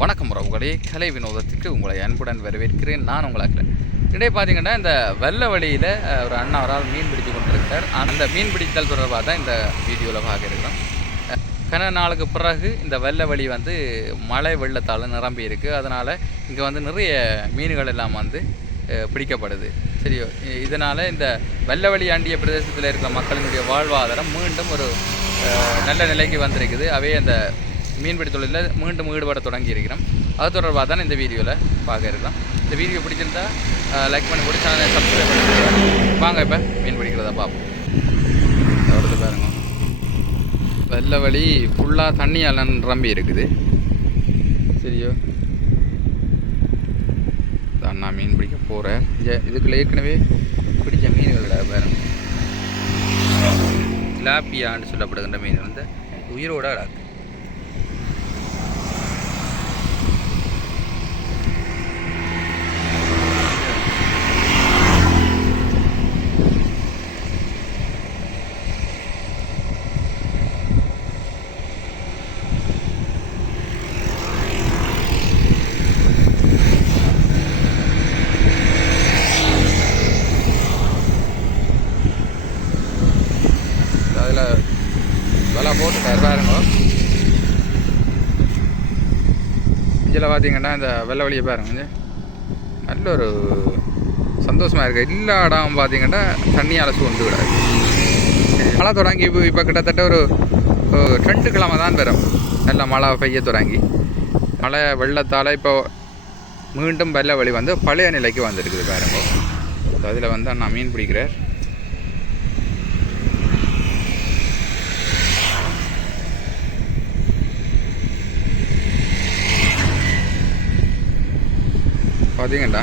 வணக்கம் உறவுகளே. கலை வினோதத்துக்கு உங்களை அன்புடன் வரவேற்கிறேன். நான் உங்களுக்கு இடையே பார்த்தீங்கன்னா இந்த வெள்ள வழியில் ஒரு அண்ணா மீன் பிடித்து கொண்டிருக்கார் அந்த மீன் பிடித்தல் தொடர்பாக தான் இந்த வீடியோவில் பார்க்க இருக்கிறோம். கன நாளுக்கு பிறகு இந்த வெள்ள வழி வந்து மழை வெள்ளத்தால் நிரம்பி இருக்குது அதனால் இங்கே வந்து நிறைய மீன்கள் எல்லாம் வந்து பிடிக்கப்படுது. சரி இதனால் இந்த வெள்ள வழி ஆண்டிய பிரதேசத்தில் இருக்கிற மக்களினுடைய வாழ்வாதாரம் மீண்டும் ஒரு நல்ல நிலைக்கு வந்திருக்குது. அவே அந்த மீன்பிடி தொழிலில் மீண்டும் ஈடுபட தொடங்கி இருக்கிறோம் அது தொடர்பாக தான் இந்த வீடியோவில் பார்க்க இருக்கிறோம். இந்த வீடியோ பிடிச்சிருந்தா லைக் பண்ணி போட்டு சேனலை சப்ஸ்கிரைப் பண்ணி வாங்க இப்போ மீன் பிடிக்கிறத பார்ப்போம். வருது பாருங்க. வெள்ளை வழி ஃபுல்லாக தண்ணியால் நிரம்பி இருக்குது. சரியோ? தான் நான் மீன் பிடிக்க போகிறேன் இதுக்குள்ள ஏற்கனவே பிடிச்ச மீன்கள் பாருங்க. லாப்பியான்னு சொல்லப்படுகின்ற மீன் வந்து உயிரோட அடாக்கு அதில் வலை போட்டு பாருங்க. இதில் பார்த்தீங்கன்னா இந்த வெள்ளை வழியை பாருங்க நல்ல ஒரு சந்தோஷமாக இருக்குது எல்லா இடம் பார்த்தீங்கன்னா தண்ணியால் சூழ்ந்து விடாது. மழை தொடங்கி இப்போ இப்போ கிட்டத்தட்ட ஒரு ரெண்டு கிழமை தான் வரும். நல்லா மழை பெய்ய தொடங்கி. மழை வெள்ளத்தால் இப்போ மீண்டும் வெள்ளை வழி வந்து பழைய நிலைக்கு வந்துருக்குது பாருங்க. அதில் வந்து அண்ணா மீன் பிடிக்கிறார். ചാർജിങ് ഉണ്ടോ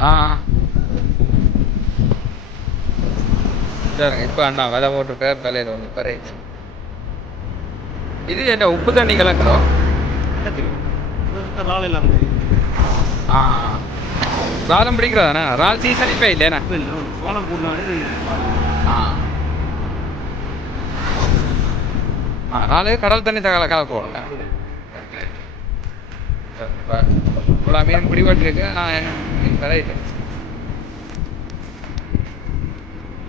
ஆ. சரிங்க இப்போ அண்ணா விலை போட்டுருக்கார் விலையில் ஒன்று பறை இது என்ன உப்பு தண்ணி கலக்கிறோம் ஆ. ராலம் பிடிக்கிறதாண்ணா ரால் சீசன் இப்போ இல்லைண்ணா ஆ. ராலு கடல் தண்ணி தகவல கலக்குவோம் இவ்வளோ மீன் பிடிபட்டுருக்கு நான் but i think